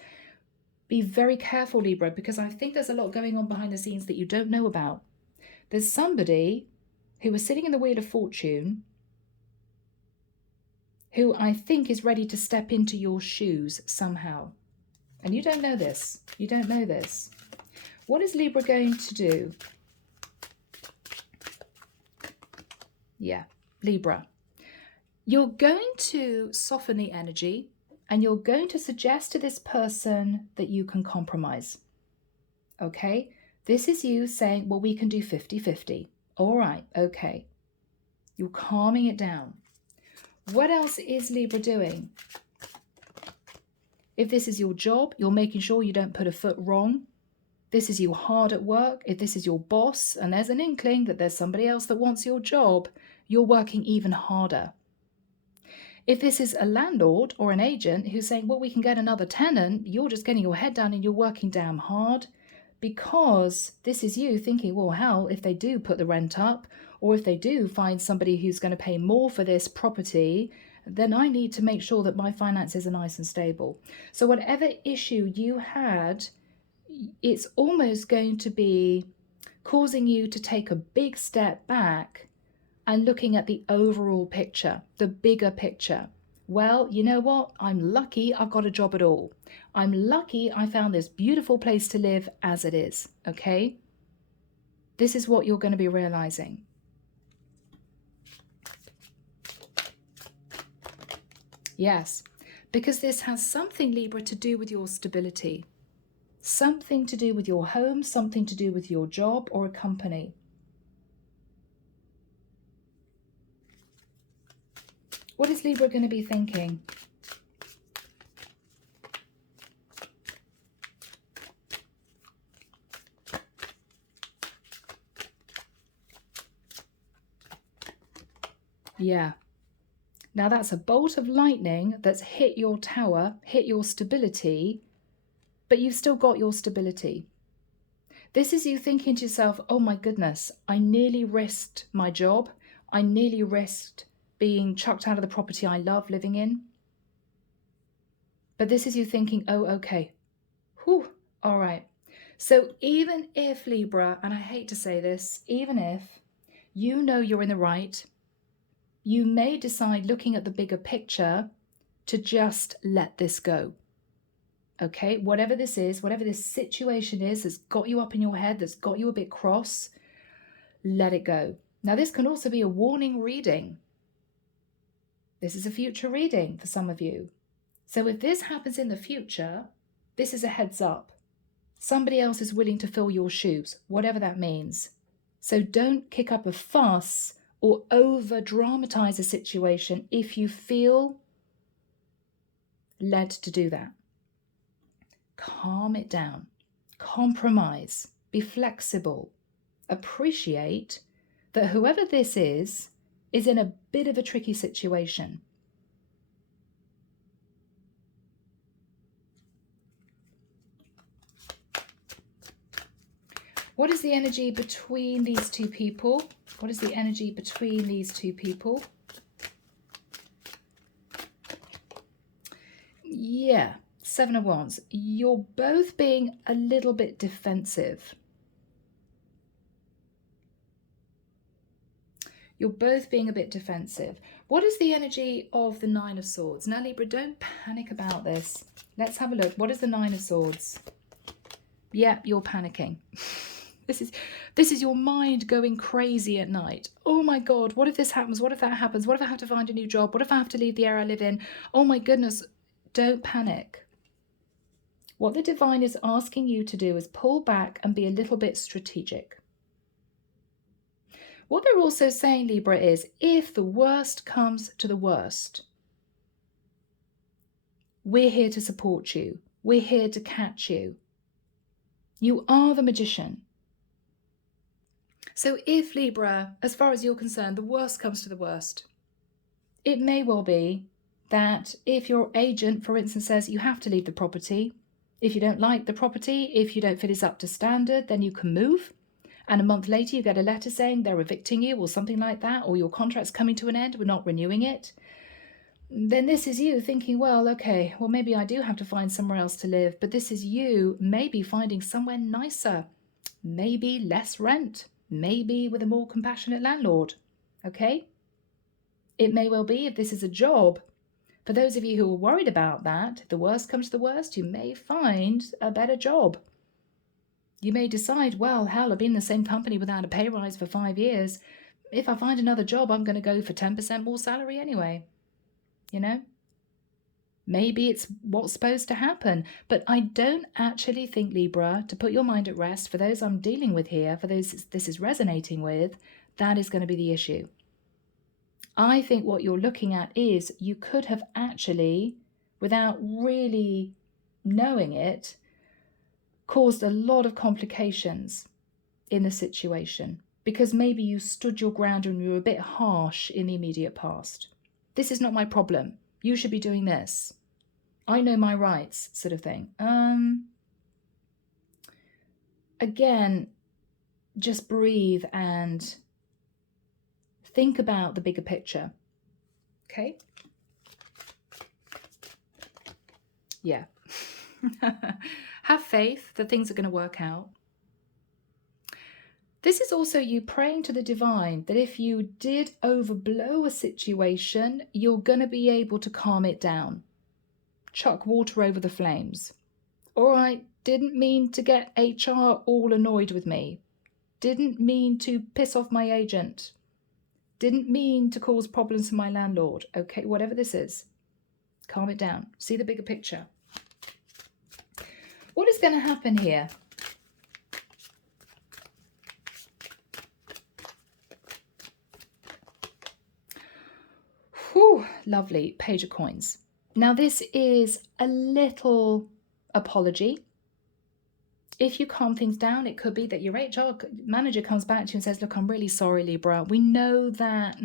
Be very careful, Libra, because I think there's a lot going on behind the scenes that you don't know about. There's somebody who was sitting in the Wheel of Fortune who I think is ready to step into your shoes somehow. And you don't know this. You don't know this. What is Libra going to do? Yeah, Libra. You're going to soften the energy and you're going to suggest to this person that you can compromise. Okay? This is you saying, well, we can do 50-50. All right, okay. You're calming it down. What else is Libra doing? If this is your job, you're making sure you don't put a foot wrong. This is you hard at work. If this is your boss and there's an inkling that there's somebody else that wants your job, you're working even harder. If this is a landlord or an agent who's saying, well, we can get another tenant, you're just getting your head down and you're working damn hard because this is you thinking, well, hell, if they do put the rent up or if they do find somebody who's going to pay more for this property, then I need to make sure that my finances are nice and stable. So whatever issue you had, it's almost going to be causing you to take a big step back and looking at the overall picture, the bigger picture. Well, you know what? I'm lucky I've got a job at all. I'm lucky I found this beautiful place to live as it is, okay? This is what you're going to be realizing. Yes, because this has something, Libra, to do with your stability. Something to do with your home, something to do with your job or a company. What is Libra going to be thinking? Yeah. Now that's a bolt of lightning that's hit your tower, hit your stability, but you've still got your stability. This is you thinking to yourself, oh my goodness, I nearly risked my job. I nearly risked being chucked out of the property I love living in. But this is you thinking, oh, okay. Whew, all right. So even if, Libra, and I hate to say this, even if you know you're in the right, you may decide, looking at the bigger picture, to just let this go. Okay, whatever this is, whatever this situation is that's got you up in your head, that's got you a bit cross, let it go. Now, this can also be a warning reading. This is a future reading for some of you. So if this happens in the future, this is a heads up. Somebody else is willing to fill your shoes, whatever that means. So don't kick up a fuss or over-dramatize a situation if you feel led to do that. Calm it down. Compromise. Be flexible. Appreciate that whoever this is in a bit of a tricky situation. What is the energy between these two people? What is the energy between these two people? Yeah, Seven of Wands. You're both being a little bit defensive. You're both being a bit defensive. What is the energy of the Nine of Swords? Now, Libra, don't panic about this. Let's have a look. What is the Nine of Swords? Yeah, you're panicking. This is your mind going crazy at night. Oh my God, what if this happens? What if that happens? What if I have to find a new job? What if I have to leave the area I live in? Oh my goodness, don't panic. What the divine is asking you to do is pull back and be a little bit strategic. What they're also saying, Libra, is if the worst comes to the worst, we're here to support you. We're here to catch you. You are the magician. So if, Libra, as far as you're concerned, the worst comes to the worst, it may well be that if your agent, for instance, says you have to leave the property, if you don't like the property, if you don't feel it's up to standard, then you can move. And a month later, you get a letter saying they're evicting you or something like that, or your contract's coming to an end, we're not renewing it. Then this is you thinking, well, okay, well, maybe I do have to find somewhere else to live. But this is you maybe finding somewhere nicer, maybe less rent, maybe with a more compassionate landlord. Okay? It may well be, if this is a job, for those of you who are worried about that, if the worst comes to the worst, you may find a better job. You may decide, well, hell, I've been in the same company without a pay rise for 5 years. If I find another job, I'm going to go for 10% more salary anyway. You know? Maybe it's what's supposed to happen. But I don't actually think, Libra, to put your mind at rest, for those I'm dealing with here, for those this is resonating with, that is going to be the issue. I think what you're looking at is you could have actually, without really knowing it, caused a lot of complications in the situation because maybe you stood your ground and you were a bit harsh in the immediate past. This is not my problem. You should be doing this. I know my rights, sort of thing. Again, just breathe and think about the bigger picture. Okay? Yeah. Have faith that things are going to work out. This is also you praying to the divine that if you did overblow a situation, you're going to be able to calm it down. Chuck water over the flames. All right, didn't mean to get HR all annoyed with me. Didn't mean to piss off my agent. Didn't mean to cause problems for my landlord. Okay, whatever this is, calm it down. See the bigger picture. What is going to happen here? Whew, lovely. Page of Coins. Now, this is a little apology. If you calm things down, it could be that your HR manager comes back to you and says, look, I'm really sorry, Libra. We know that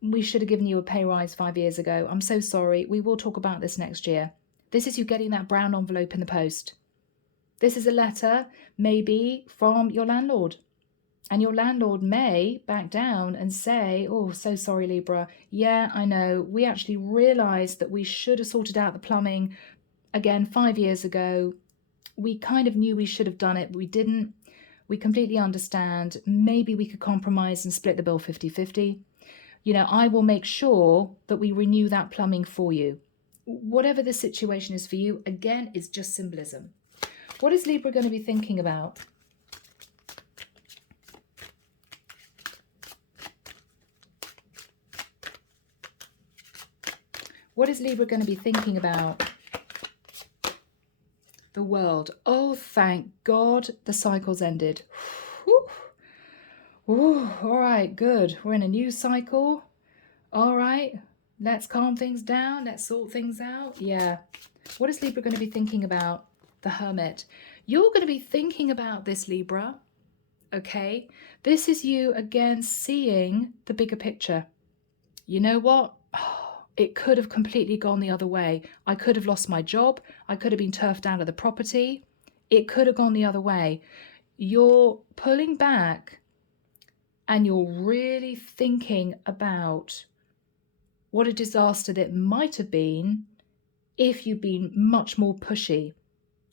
we should have given you a pay rise 5 years ago. I'm so sorry. We will talk about this next year. This is you getting that brown envelope in the post. This is a letter, maybe, from your landlord. And your landlord may back down and say, oh, so sorry, Libra. Yeah, I know. We actually realised that we should have sorted out the plumbing, again, 5 years ago. We kind of knew we should have done it, but we didn't. We completely understand. Maybe we could compromise and split the bill 50-50. You know, I will make sure that we renew that plumbing for you. Whatever the situation is for you, again, it's just symbolism. What is Libra going to be thinking about? What is Libra going to be thinking about? The world. Oh, thank God the cycle's ended. Whew. Ooh, all right, good. We're in a new cycle. All right, let's calm things down. Let's sort things out. Yeah. What is Libra going to be thinking about? The Hermit. You're going to be thinking about this, Libra. Okay. This is you again seeing the bigger picture. You know what? It could have completely gone the other way. I could have lost my job. I could have been turfed out of the property. It could have gone the other way. You're pulling back and you're really thinking about what a disaster that might have been if you'd been much more pushy,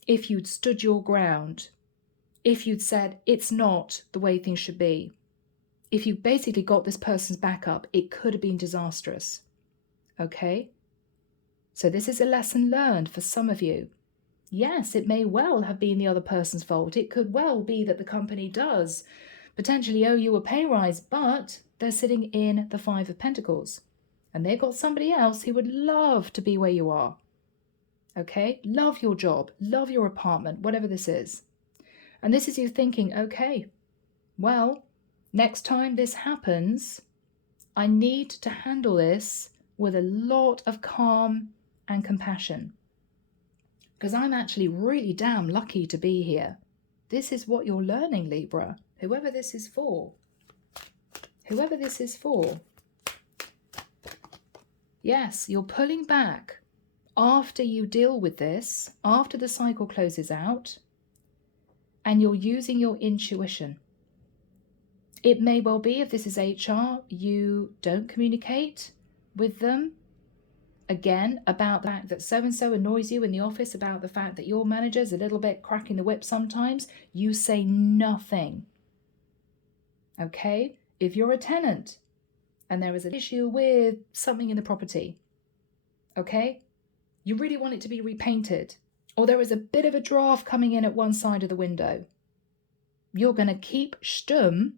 if you'd stood your ground, if you'd said it's not the way things should be. If you basically got this person's back up, it could have been disastrous. Okay? So this is a lesson learned for some of you. Yes, it may well have been the other person's fault. It could well be that the company does potentially owe you a pay rise, but they're sitting in the Five of Pentacles. And they've got somebody else who would love to be where you are. Okay? Love your job, love your apartment, whatever this is. And this is you thinking, okay, well, next time this happens, I need to handle this with a lot of calm and compassion. Because I'm actually really damn lucky to be here. This is what you're learning, Libra. Whoever this is for. Whoever this is for. Yes, you're pulling back after you deal with this, after the cycle closes out, and you're using your intuition. It may well be, if this is HR, you don't communicate with them again about the fact that so-and-so annoys you in the office, about the fact that your manager's a little bit cracking the whip sometimes. You say nothing. Okay? If you're a tenant and there is an issue with something in the property, okay? You really want it to be repainted, or there is a bit of a draft coming in at one side of the window. You're going to keep stum,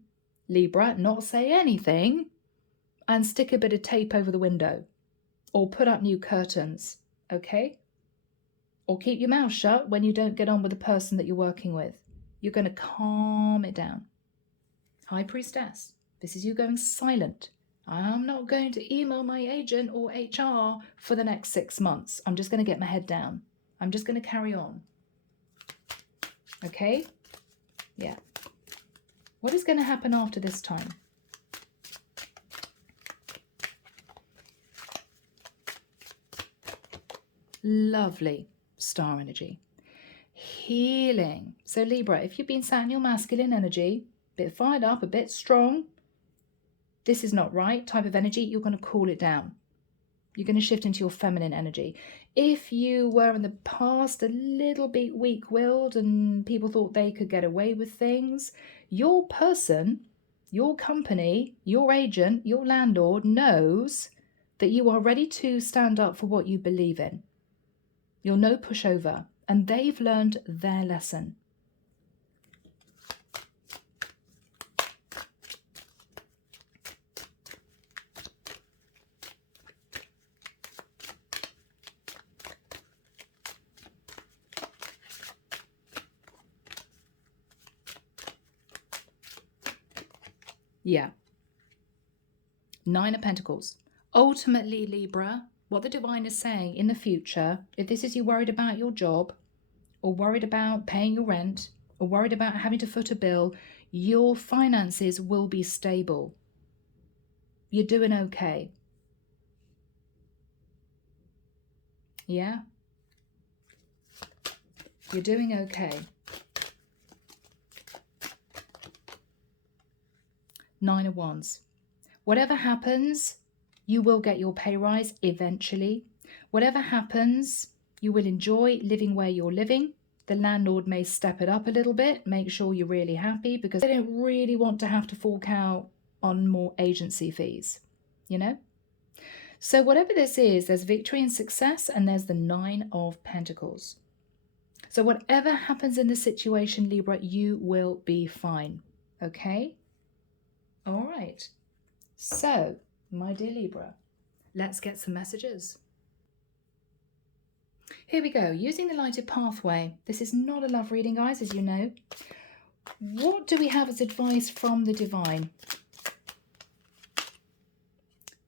Libra, not say anything, and stick a bit of tape over the window, or put up new curtains, okay? Or keep your mouth shut when you don't get on with the person that you're working with. You're going to calm it down. High Priestess, this is you going silent. I'm not going to email my agent or HR for the next 6 months. I'm just going to get my head down. I'm just going to carry on. Okay? Yeah. What is going to happen after this time? Lovely star energy. Healing. So Libra, if you've been sat in your masculine energy, a bit fired up, a bit strong, this is not right type of energy, you're going to cool it down. You're going to shift into your feminine energy. If you were in the past a little bit weak-willed and people thought they could get away with things, your person, your company, your agent, your landlord knows that you are ready to stand up for what you believe in. You're no pushover, and they've learned their lesson. Yeah. 9 of Pentacles. Ultimately, Libra, what the divine is saying in the future, if this is you worried about your job, or worried about paying your rent, or worried about having to foot a bill, your finances will be stable. You're doing okay. Yeah? You're doing okay. 9 of Wands. Whatever happens, you will get your pay rise eventually. Whatever happens, you will enjoy living where you're living. The landlord may step it up a little bit, make sure you're really happy, because they don't really want to have to fork out on more agency fees, you know? So whatever this is, there's victory and success, and there's the 9 of Pentacles. So whatever happens in the situation, Libra, you will be fine, okay? All right. So, my dear Libra, let's get some messages. Here we go. Using the lighted pathway. This is not a love reading, guys, as you know. What do we have as advice from the divine?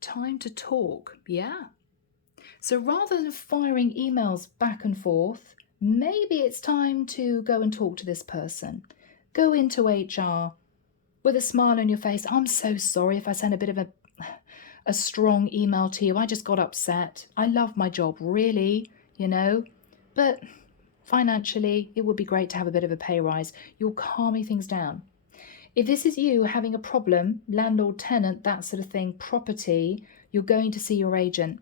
Time to talk. Yeah. So rather than firing emails back and forth, maybe it's time to go and talk to this person. Go into HR with a smile on your face. I'm so sorry if I sent a bit of a strong email to you. I just got upset. I love my job, really, you know, but financially, it would be great to have a bit of a pay rise. You're calming things down. If this is you having a problem, landlord, tenant, that sort of thing, property, you're going to see your agent.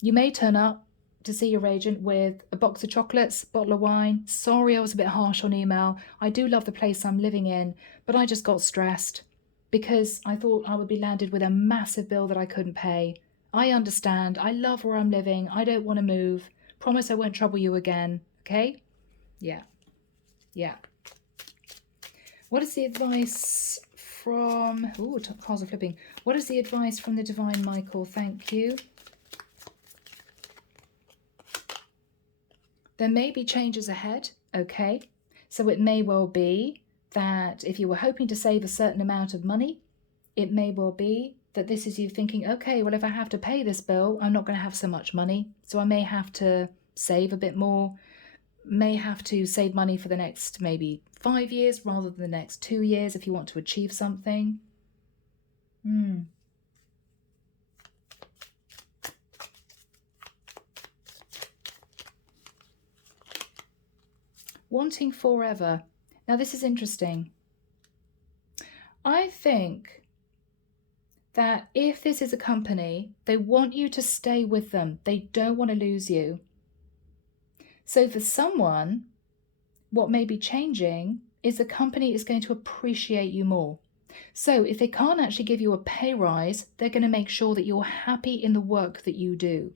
You may turn up to see your agent with a box of chocolates, bottle of wine. Sorry, I was a bit harsh on email. I do love the place I'm living in, but I just got stressed because I thought I would be landed with a massive bill that I couldn't pay. I understand. I love where I'm living. I don't want to move. Promise I won't trouble you again. Okay? Yeah. Yeah. What is the advice from... Ooh, cards are flipping. What is the advice from the Divine Michael? Thank you. There may be changes ahead, okay? So it may well be that if you were hoping to save a certain amount of money, it may well be that this is you thinking, okay, well, if I have to pay this bill, I'm not going to have so much money. So I may have to save a bit more, may have to save money for the next maybe 5 years rather than the next 2 years if you want to achieve something. Wanting forever. Now, this is interesting. I think that if this is a company, they want you to stay with them. They don't want to lose you. So for someone, what may be changing is the company is going to appreciate you more. So if they can't actually give you a pay rise, they're going to make sure that you're happy in the work that you do.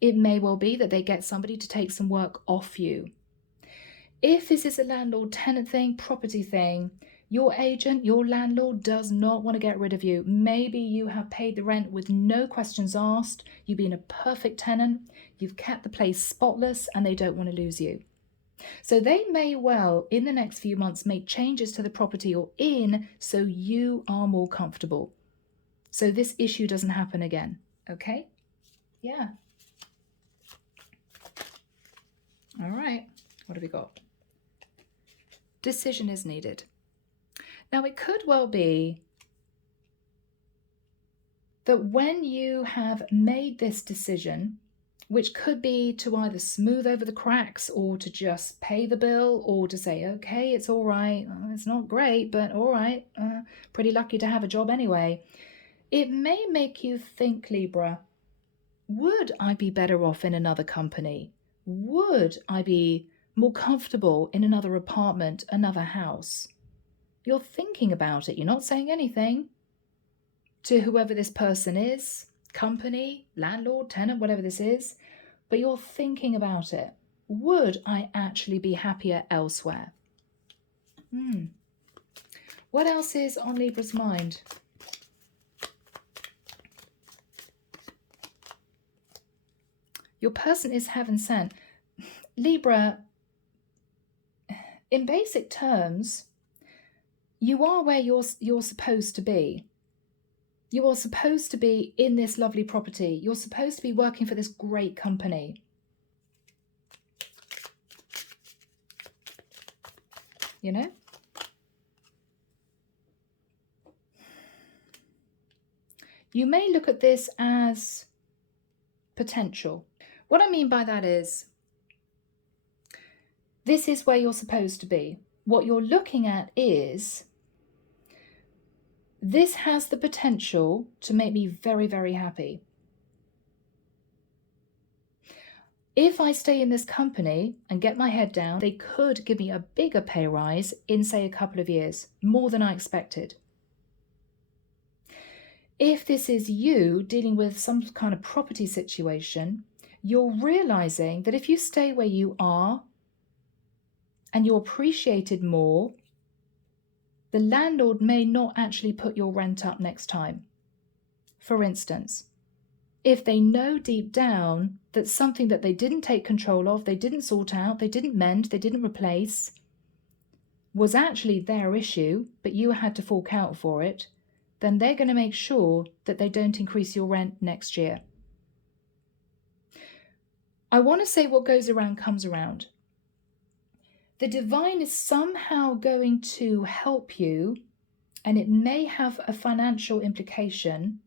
It may well be that they get somebody to take some work off you. If this is a landlord-tenant thing, property thing, your agent, your landlord does not want to get rid of you. Maybe you have paid the rent with no questions asked. You've been a perfect tenant. You've kept the place spotless and they don't want to lose you. So they may well, in the next few months, make changes to the property you're in so you are more comfortable. So this issue doesn't happen again. Okay? Yeah. All right. What have we got? Decision is needed. Now, it could well be that when you have made this decision, which could be to either smooth over the cracks or to just pay the bill or to say, okay, it's all right. It's not great, but all right. Pretty lucky to have a job anyway. It may make you think, Libra, would I be better off in another company? Would I be more comfortable in another apartment, another house? You're thinking about it. You're not saying anything to whoever this person is, company, landlord, tenant, whatever this is, but you're thinking about it. Would I actually be happier elsewhere? What else is on Libra's mind? Your person is heaven sent. Libra, in basic terms, you are where you're supposed to be. You are supposed to be in this lovely property. You're supposed to be working for this great company. You know? You may look at this as potential. What I mean by that is, this is where you're supposed to be. What you're looking at is, this has the potential to make me very, very happy. If I stay in this company and get my head down, they could give me a bigger pay rise in, say, a couple of years, more than I expected. If this is you dealing with some kind of property situation, you're realizing that if you stay where you are and you're appreciated more, the landlord may not actually put your rent up next time. For instance, if they know deep down that something that they didn't take control of, they didn't sort out, they didn't mend, they didn't replace, was actually their issue, but you had to fork out for it, then they're going to make sure that they don't increase your rent next year. I want to say what goes around comes around. The divine is somehow going to help you, and it may have a financial implication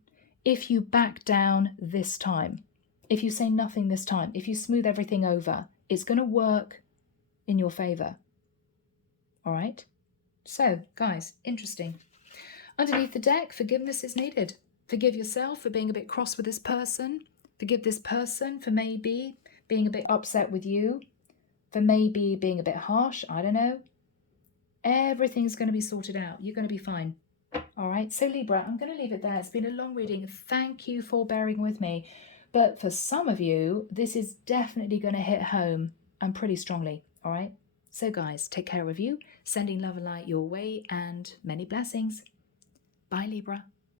if you back down this time. If you say nothing this time, if you smooth everything over, it's going to work in your favor. All right? So, guys, interesting. Underneath the deck, forgiveness is needed. Forgive yourself for being a bit cross with this person. Forgive this person for maybe being a bit upset with you, for maybe being a bit harsh. I don't know. Everything's going to be sorted out. You're going to be fine. All right. So Libra, I'm going to leave it there. It's been a long reading. Thank you for bearing with me. But for some of you, this is definitely going to hit home and pretty strongly. All right. So guys, take care of you. Sending love and light your way and many blessings. Bye, Libra.